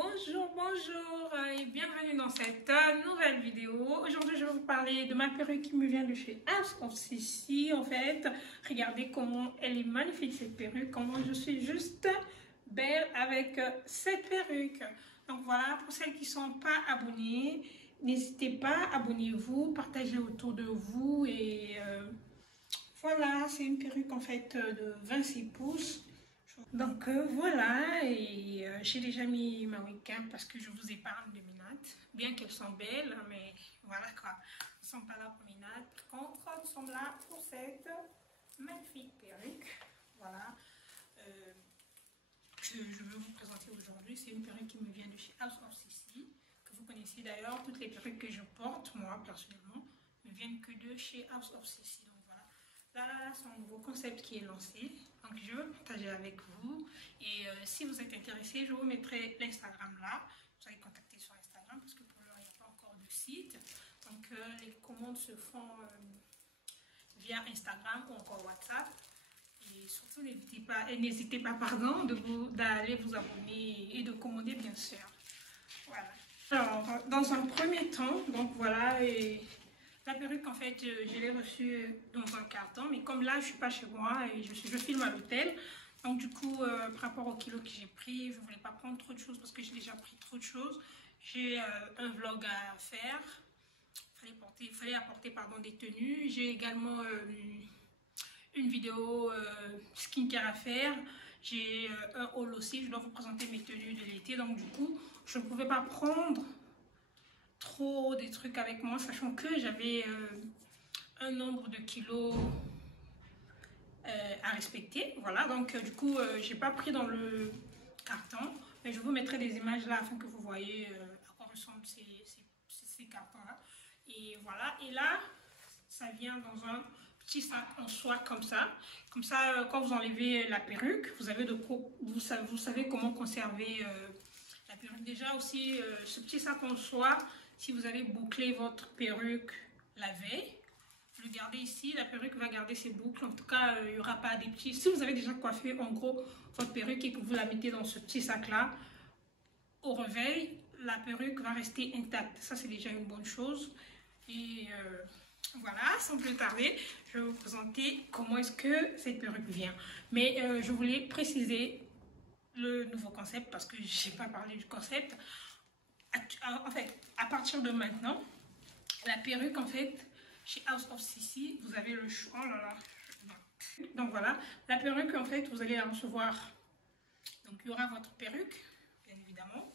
Bonjour et bienvenue dans cette nouvelle vidéo. Aujourd'hui, je vais vous parler de ma perruque qui me vient de chez House of Sissy. En fait, regardez comment elle est magnifique cette perruque, comment je suis juste belle avec cette perruque. Donc voilà, pour celles qui ne sont pas abonnées, n'hésitez pas, abonnez-vous, partagez autour de vous et voilà, c'est une perruque en fait de 26 pouces. Donc voilà, et j'ai déjà mis ma webcam parce que je vous épargne de mes nattes, bien qu'elles sont belles, mais voilà quoi, nous ne sommes pas là pour mes nattes. Par contre, nous sommes là pour cette magnifique perruque, voilà, que je veux vous présenter aujourd'hui. C'est une perruque qui me vient de chez House of Sissy, que vous connaissez d'ailleurs. Toutes les perruques que je porte, moi personnellement, ne viennent que de chez House of Sissy. Donc voilà. Là, c'est un nouveau concept qui est lancé, donc je veux le partager avec vous. Et si vous êtes intéressé, je vous mettrai l'Instagram là. Vous allez contacter sur Instagram parce que pour l'heure, il n'y a pas encore de site. Donc les commandes se font via Instagram ou encore WhatsApp. Et surtout, n'hésitez pas pardon, d'aller vous abonner et de commander bien sûr. Voilà. Alors, dans un premier temps, donc voilà, et la perruque, en fait, je l'ai reçue dans un carton, mais comme là, je ne suis pas chez moi et je filme à l'hôtel. Donc, du coup, par rapport au kilo que j'ai pris, je ne voulais pas prendre trop de choses parce que j'ai déjà pris trop de choses. J'ai un vlog à faire. Il fallait apporter des tenues. J'ai également une vidéo skincare à faire. J'ai un haul aussi. Je dois vous présenter mes tenues de l'été. Donc, du coup, je ne pouvais pas prendre trop des trucs avec moi, sachant que j'avais un nombre de kilos à respecter. Voilà, donc du coup, j'ai pas pris dans le carton, mais je vous mettrai des images là afin que vous voyez à quoi ressemblent ces cartons-là. Et voilà, et là, ça vient dans un petit sac en soie comme ça. Comme ça, quand vous enlevez la perruque, vous savez comment conserver la perruque. Déjà aussi, ce petit sac en soie, si vous avez bouclé votre perruque la veille, vous le gardez ici, la perruque va garder ses boucles. En tout cas, il n'y aura pas des petits... Si vous avez déjà coiffé en gros votre perruque et que vous la mettez dans ce petit sac-là, au réveil, la perruque va rester intacte. Ça, c'est déjà une bonne chose. Et voilà, sans plus tarder, je vais vous présenter comment est-ce que cette perruque vient. Mais je voulais préciser le nouveau concept parce que je n'ai pas parlé du concept. En fait, à partir de maintenant, la perruque, en fait, chez House of Sissy, vous avez le choix. Oh là là. Donc voilà, la perruque, en fait, vous allez la recevoir. Donc il y aura votre perruque, bien évidemment.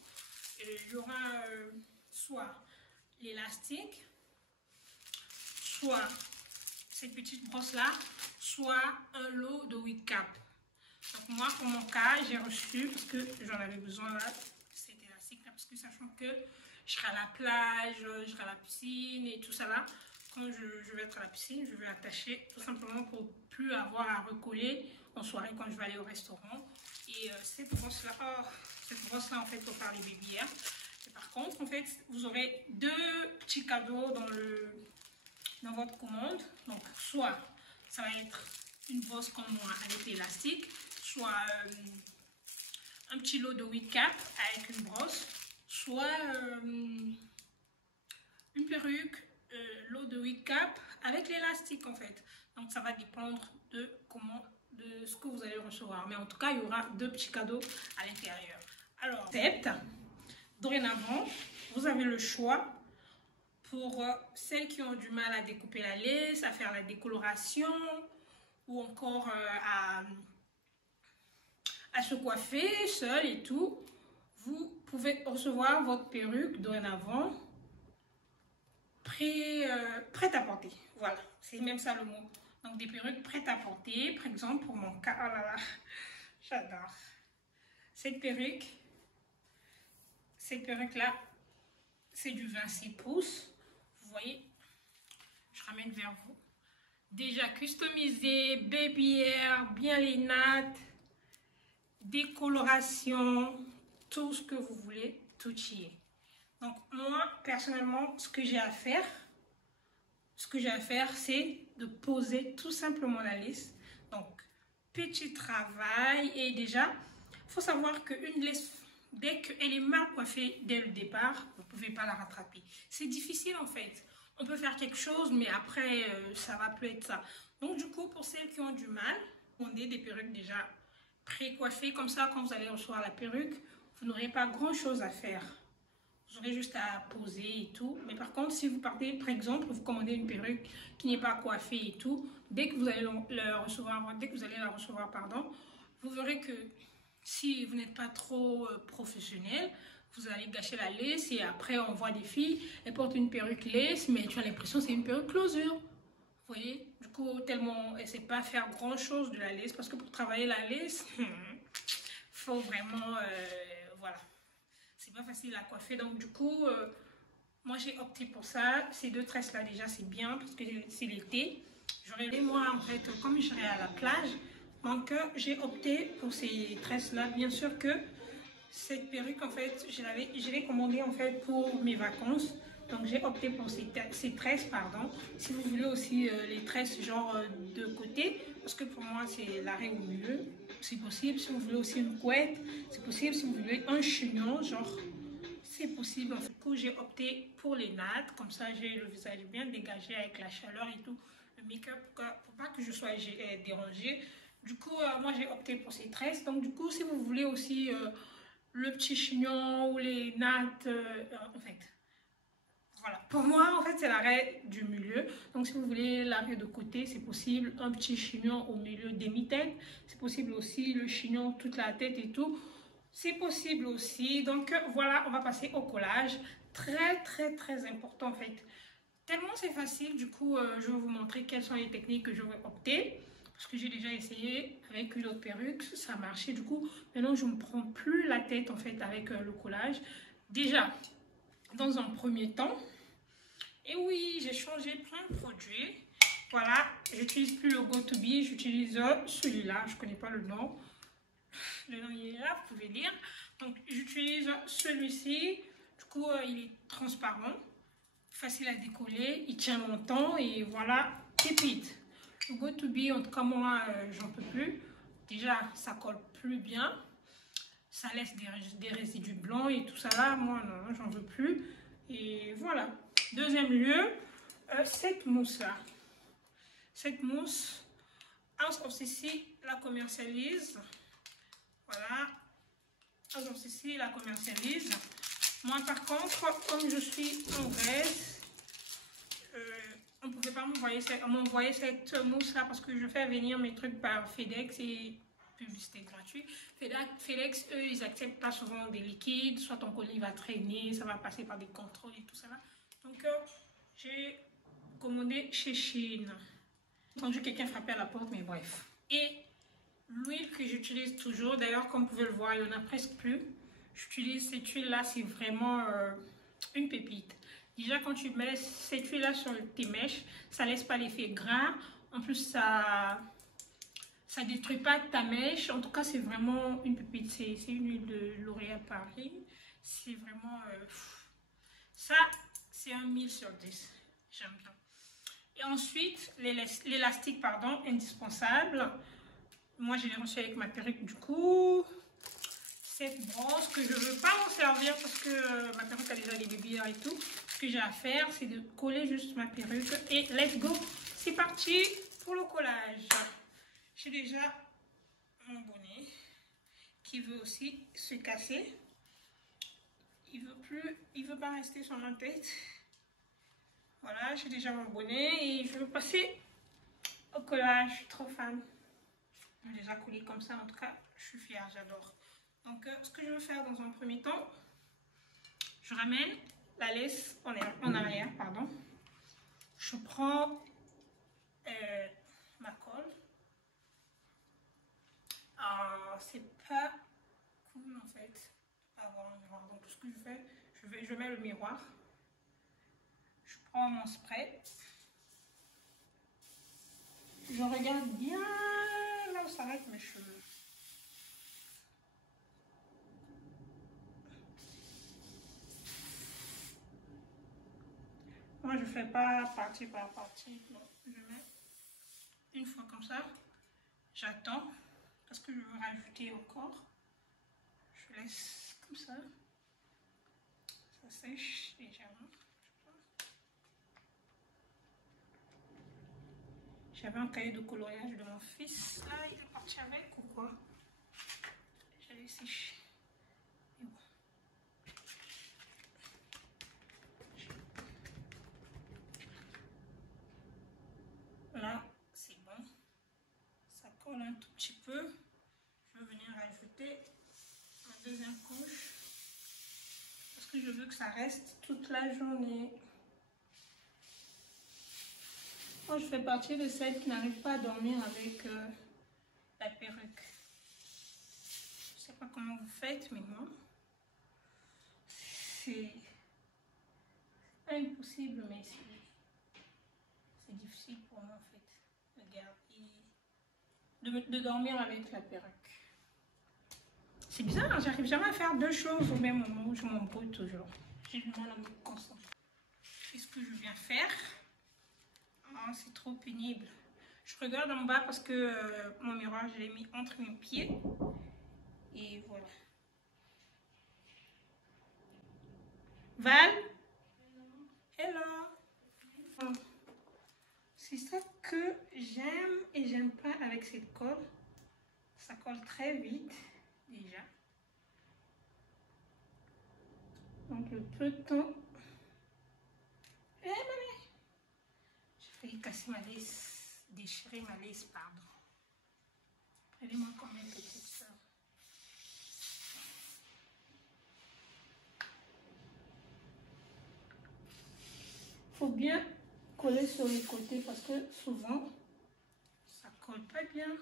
Et il y aura soit l'élastique, soit cette petite brosse-là, soit un lot de wig cap. Donc moi, pour mon cas, j'ai reçu, parce que j'en avais besoin là, cet élastique-là, parce que sachant que je serai à la plage, je serai à la piscine et tout ça là, quand je vais être à la piscine, je vais attacher tout simplement pour plus avoir à recoller en soirée quand je vais aller au restaurant. Et cette brosse-là, en fait, pour faire les babyères. Et par contre, en fait, vous aurez deux petits cadeaux dans votre commande. Donc, soit ça va être une brosse comme moi avec l'élastique, soit un petit lot de wig cap avec une brosse, soit une perruque, lot de wig cap avec l'élastique en fait. Donc ça va dépendre de ce que vous allez recevoir. Mais en tout cas, il y aura deux petits cadeaux à l'intérieur. Alors, dorénavant, vous avez le choix pour celles qui ont du mal à découper la lace, à faire la décoloration ou encore à se coiffer seul et tout. Vous pouvez recevoir votre perruque dorénavant prête à porter. Voilà, c'est même ça le mot. Donc des perruques prêtes à porter. Par exemple, pour mon cas, oh là là, j'adore. Cette perruque-là, c'est du 26 pouces. Vous voyez, je ramène vers vous. Déjà customisé, baby hair, bien les nattes, décoloration, tout ce que vous voulez, tout y est. Donc moi, personnellement, ce que j'ai à faire, c'est de poser tout simplement la lace. Donc, petit travail. Et déjà, il faut savoir qu'une lace dès qu'elle est mal coiffée dès le départ, vous ne pouvez pas la rattraper. C'est difficile en fait. On peut faire quelque chose, mais après, ça va plus être ça. Donc du coup, pour celles qui ont du mal, on a des perruques déjà pré-coiffées. Comme ça, quand vous allez recevoir la perruque, vous n'aurez pas grand-chose à faire. Vous aurez juste à poser et tout. Mais par contre, si vous partez, par exemple, vous commandez une perruque qui n'est pas coiffée et tout, dès que vous allez la recevoir, pardon, vous verrez que si vous n'êtes pas trop professionnel, vous allez gâcher la lace et après on voit des filles, elles portent une perruque lace, mais tu as l'impression que c'est une perruque closure. Vous voyez? Du coup, tellement, elle ne sait pas faire grand chose de la lace parce que pour travailler la lace, faut vraiment, voilà. C'est pas facile à coiffer, donc du coup, moi j'ai opté pour ça. Ces deux tresses là déjà c'est bien parce que c'est l'été. Moi en fait, comme j'irai à la plage, donc j'ai opté pour ces tresses là. Bien sûr que cette perruque en fait, je l'ai commandée en fait pour mes vacances. Donc j'ai opté pour ces tresses, pardon. Si vous voulez aussi les tresses genre de côté, parce que pour moi c'est l'arrêt au milieu, c'est possible. Si vous voulez aussi une couette, c'est possible. Si vous voulez un chignon, genre, c'est possible. Du coup j'ai opté pour les nattes, comme ça j'ai le visage bien dégagé avec la chaleur et tout. Le make-up, pour pas que je sois dérangée. Du coup moi j'ai opté pour ces tresses. Donc du coup si vous voulez aussi le petit chignon ou les nattes, en fait. Voilà. Pour moi, en fait, c'est l'arrêt du milieu. Donc, si vous voulez l'arrêt de côté, c'est possible. Un petit chignon au milieu demi-tête. C'est possible aussi. Le chignon, toute la tête et tout. C'est possible aussi. Donc, voilà, on va passer au collage. Très, très, très important, en fait. Tellement c'est facile, du coup, je vais vous montrer quelles sont les techniques que je vais opter. Parce que j'ai déjà essayé avec une autre perruque, ça a marché. Du coup, maintenant, je ne me prends plus la tête, en fait, avec le collage. Déjà, dans un premier temps, et oui, j'ai changé plein de produits. Voilà, j'utilise plus le Go2B, j'utilise celui-là, je ne connais pas le nom. Le nom il est là, vous pouvez lire. Donc j'utilise celui-ci, du coup il est transparent, facile à décoller, il tient longtemps et voilà, pépite. Le Go2B, en tout cas moi, j'en peux plus. Déjà, ça colle plus bien. Ça laisse des résidus blancs et tout ça là, moi non, j'en veux plus. Et voilà. Deuxième lieu, cette mousse là. Cette mousse, House of CC la commercialise. Voilà. House of CC la commercialise. Moi par contre, comme je suis en Grèce, on ne pouvait pas m'envoyer cette mousse là parce que je fais venir mes trucs par FedEx et publicité gratuite. FedEx, eux, ils acceptent pas souvent des liquides, soit ton colis va traîner, ça va passer par des contrôles et tout ça. Donc, j'ai commandé chez Chine. J'ai entendu quelqu'un frapper à la porte, mais bref. Et l'huile que j'utilise toujours, d'ailleurs, comme vous pouvez le voir, il n'y en a presque plus. J'utilise cette huile-là, c'est vraiment une pépite. Déjà, quand tu mets cette huile-là sur tes mèches, ça laisse pas l'effet gras. En plus, ça détruit pas ta mèche. En tout cas, c'est vraiment une pépite. C'est une huile de L'Oréal Paris. C'est vraiment... ça, c'est un 1000 sur 10. J'aime bien. Et ensuite, l'élastique, pardon, indispensable. Moi, je l'ai reçu avec ma perruque du coup. Cette brosse que je ne veux pas m'en servir parce que ma perruque a déjà des bébés et tout. Ce que j'ai à faire, c'est de coller juste ma perruque. Et let's go. C'est parti pour le collage. J'ai déjà mon bonnet qui veut aussi se casser. Il veut pas rester sur ma tête. Voilà, j'ai déjà mon bonnet et je veux passer au collage. Je suis trop fan. Je vais déjà coller comme ça, en tout cas, je suis fière, j'adore. Donc, ce que je veux faire dans un premier temps, je ramène la lace en arrière, pardon. Je prends ma colle. C'est pas cool en fait avoir un miroir. Donc, ce que je fais, je mets le miroir. Je prends mon spray. Je regarde bien là où s'arrêtent mes cheveux. Moi, je fais pas partie par partie. Non, je mets une fois comme ça. J'attends parce que je veux rajouter encore. Je laisse comme ça. Ça sèche légèrement. J'avais un cahier de coloriage de mon fils. Là, il est parti avec ou quoi? J'allais sécher. Et bon. Là, c'est bon. Ça colle un tout petit peu. Je vais venir rajouter ma deuxième couche. Parce que je veux que ça reste toute la journée. Moi, je fais partie de celles qui n'arrivent pas à dormir avec la perruque. Je sais pas comment vous faites, mais moi, c'est pas impossible, mais c'est difficile pour moi en fait de dormir avec la perruque. C'est bizarre, hein, j'arrive jamais à faire deux choses au même moment, je m'embrouille toujours. J'ai du mal à me concentrer. Qu'est-ce que je viens faire? Oh, c'est trop pénible. Je regarde en bas parce que mon miroir, je l'ai mis entre mes pieds. Et voilà. Val? Hello. Oh. C'est ça que j'aime et j'aime pas avec cette colle. Ça colle très vite déjà. Donc le peu de temps. Eh, mamie! J'ai failli casser ma lace, déchirer ma lace, pardon. Prenez-moi comme une petite soeur. Faut bien coller sur les côtés parce que souvent ça colle pas bien.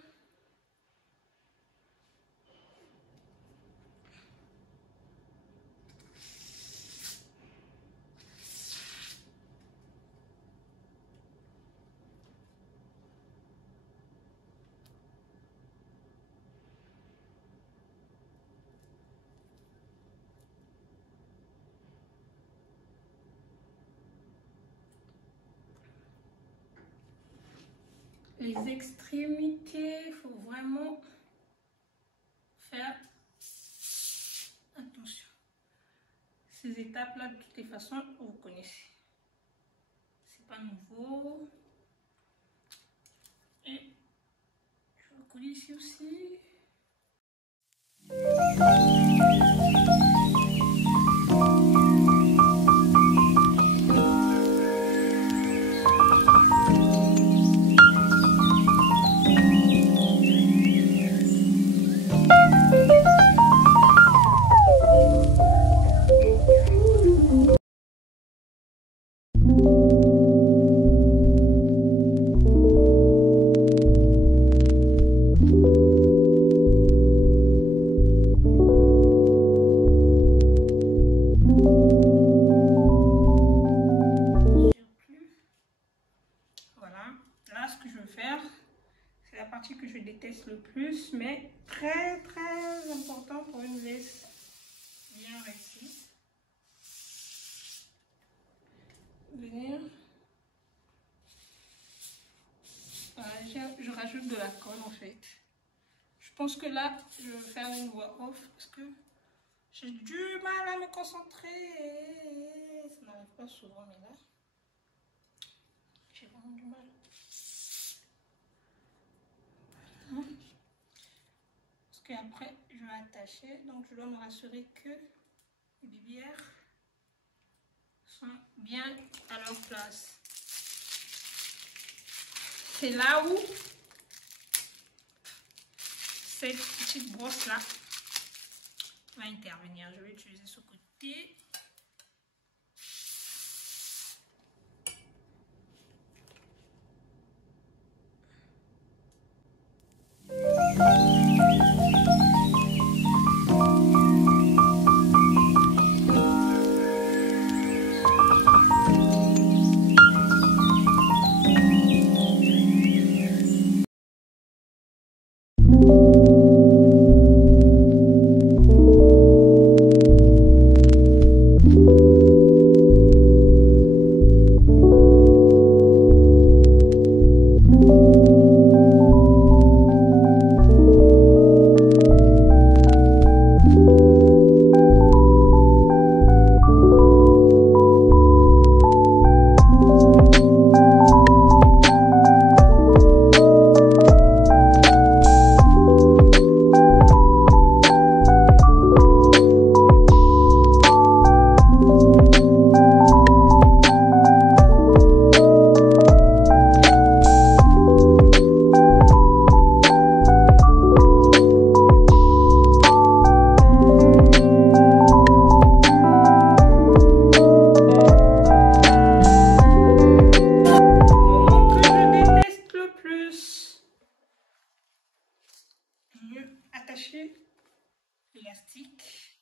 Les extrémités, il faut vraiment faire attention. Ces étapes-là, de toutes les façons, vous connaissez. C'est pas nouveau. Et je vais coller ici aussi. Que je déteste le plus, mais très important pour une lace bien réussie. Venir, voilà, je rajoute de la colle en fait. Je pense que là je vais faire une voix off parce que j'ai du mal à me concentrer. Ça n'arrive pas souvent, mais là j'ai vraiment du mal. Parce qu'après je vais attacher, donc je dois me rassurer que les bibières sont bien à leur place. C'est là où cette petite brosse là va intervenir. Je vais utiliser ce côté. je veux attacher l'élastique.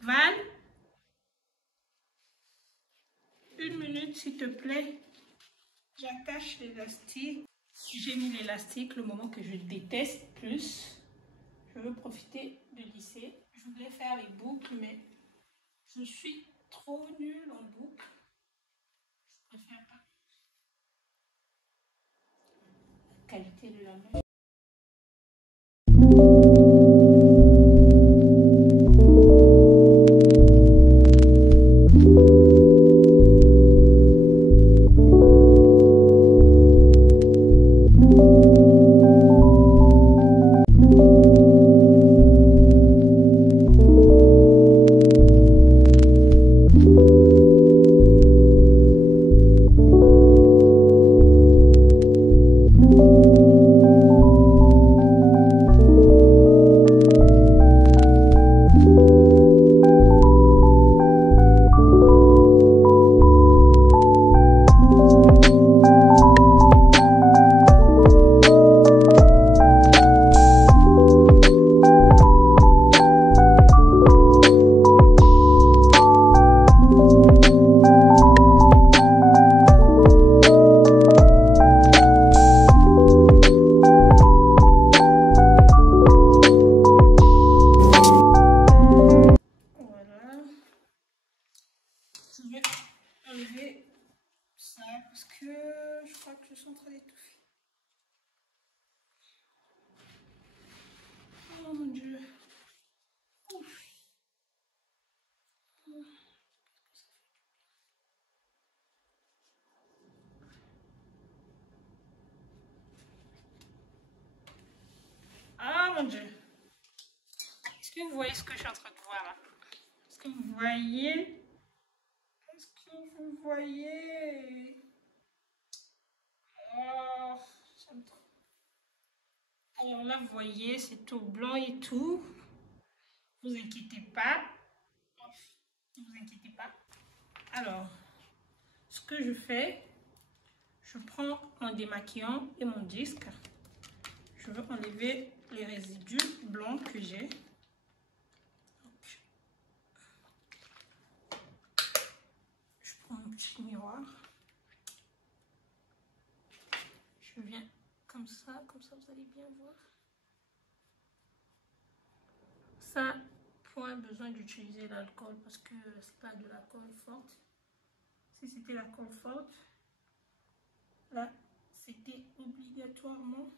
Val, 1 minute s'il te plaît. J'attache l'élastique. J'ai mis l'élastique, le moment que je déteste plus. Je veux profiter de lisser. Je voulais faire les boucles, mais je suis trop nulle en boucle. Je préfère pas. La qualité de la mèche. Je vais enlever ça parce que je crois que je suis en train d'étouffer. Oh mon Dieu. Ouf. Ah mon Dieu. Est-ce que vous voyez ce que je suis en train de voir là? Est-ce que vous voyez? Est-ce que vous voyez? Oh, j'aime trop. Alors là, vous voyez, c'est tout blanc et tout. Vous inquiétez pas. Ne vous inquiétez pas. Alors, ce que je fais, je prends mon démaquillant et mon disque. Je veux enlever les résidus blancs que j'ai. Je prends un petit miroir. Je viens comme ça vous allez bien voir. Ça, point besoin d'utiliser l'alcool parce que c'est pas de l'alcool forte. Si c'était l'alcool forte, là, c'était obligatoirement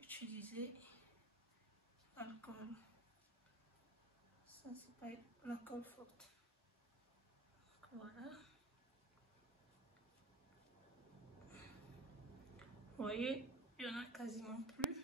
utiliser l'alcool. Ça, c'est pas l'alcool forte. Voilà. Vous voyez, il y en a quasiment plus.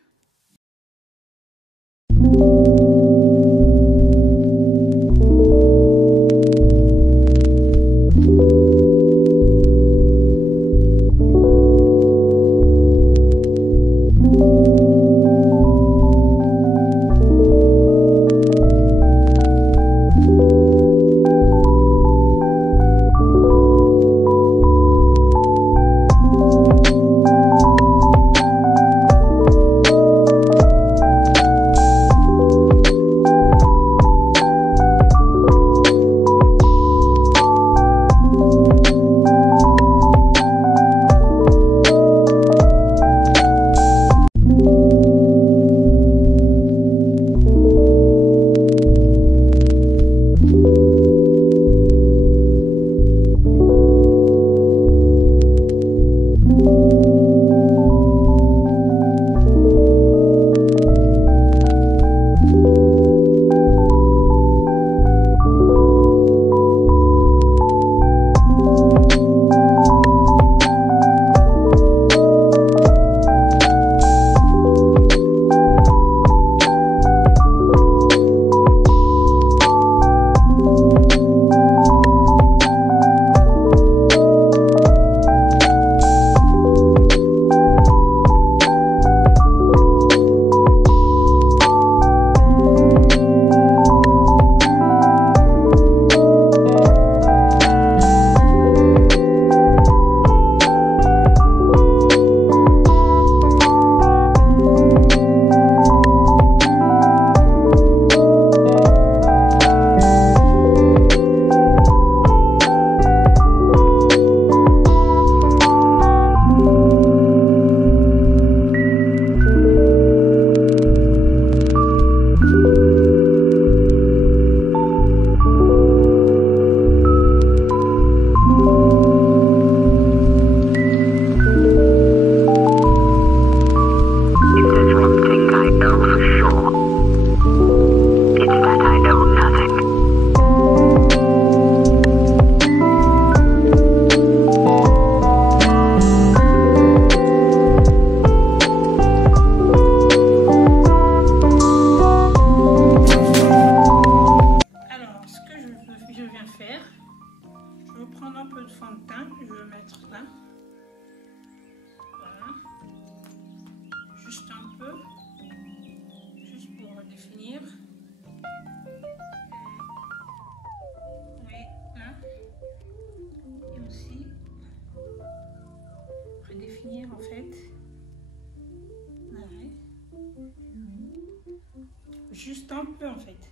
juste un peu en fait.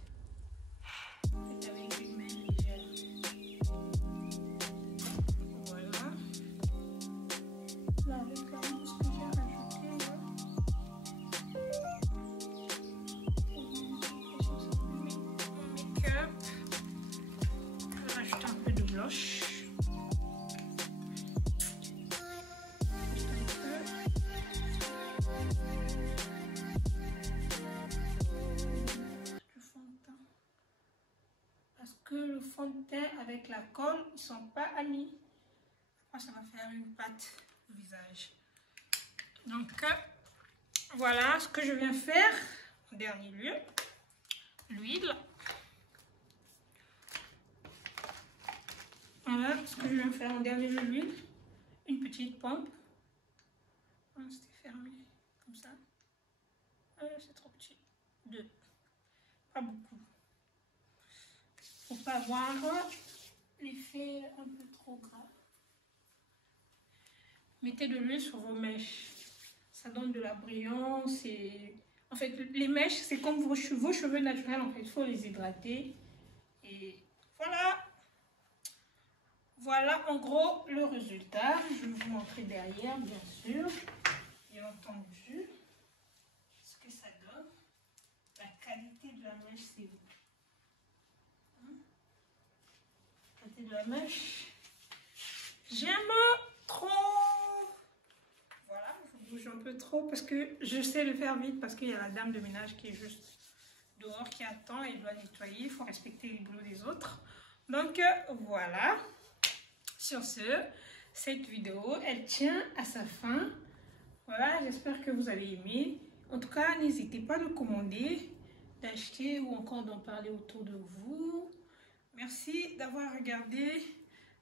Avec une main légère. Voilà. Là, avec la mousse que j'ai rajoutée là. Mon make-up. Je vais rajouter un peu de blush. Que le fond de teint avec la colle, ils sont pas amis. Après, ça va faire une pâte au visage. Donc, voilà ce que je viens faire en dernier lieu. L'huile. Voilà ce que je viens faire en dernier lieu, l'huile. Une petite pompe. Ah, c'était fermé, comme ça. C'est trop petit. 2. Pas beaucoup. Pour pas avoir l'effet un peu trop gras. Mettez de l'huile sur vos mèches. Ça donne de la brillance. Et... en fait, les mèches, c'est comme vos cheveux naturels. En fait, il faut les hydrater. Et voilà. Voilà en gros le résultat. Je vais vous montrer derrière, bien sûr. Bien entendu. Ce que ça donne. La qualité de la mèche, c'est où? De la mèche, j'aime trop. Voilà, je bouge un peu trop parce que je sais le faire vite parce qu'il y a la dame de ménage qui est juste dehors qui attend et doit nettoyer. Il faut respecter les boulots des autres. Donc voilà. Sur ce, cette vidéo elle tient à sa fin. Voilà, j'espère que vous avez aimé. En tout cas, n'hésitez pas à le commander, d'acheter ou encore d'en parler autour de vous. Merci d'avoir regardé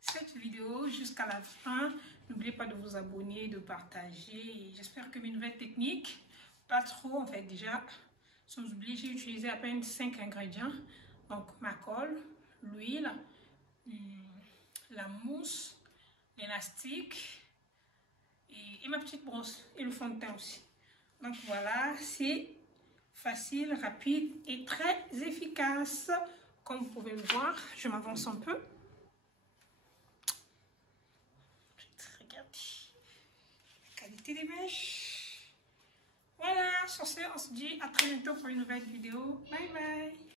cette vidéo jusqu'à la fin. N'oubliez pas de vous abonner, de partager. J'espère que mes nouvelles techniques, pas trop en fait déjà, sans oublier, j'ai utilisé à peine 5 ingrédients. Donc ma colle, l'huile, la mousse, l'élastique et ma petite brosse et le fond de teint aussi. Donc voilà, c'est facile, rapide et très efficace. Comme vous pouvez le voir, je m'avance un peu. Regardez la qualité des mèches. Voilà, sur ce, on se dit à très bientôt pour une nouvelle vidéo. Bye bye.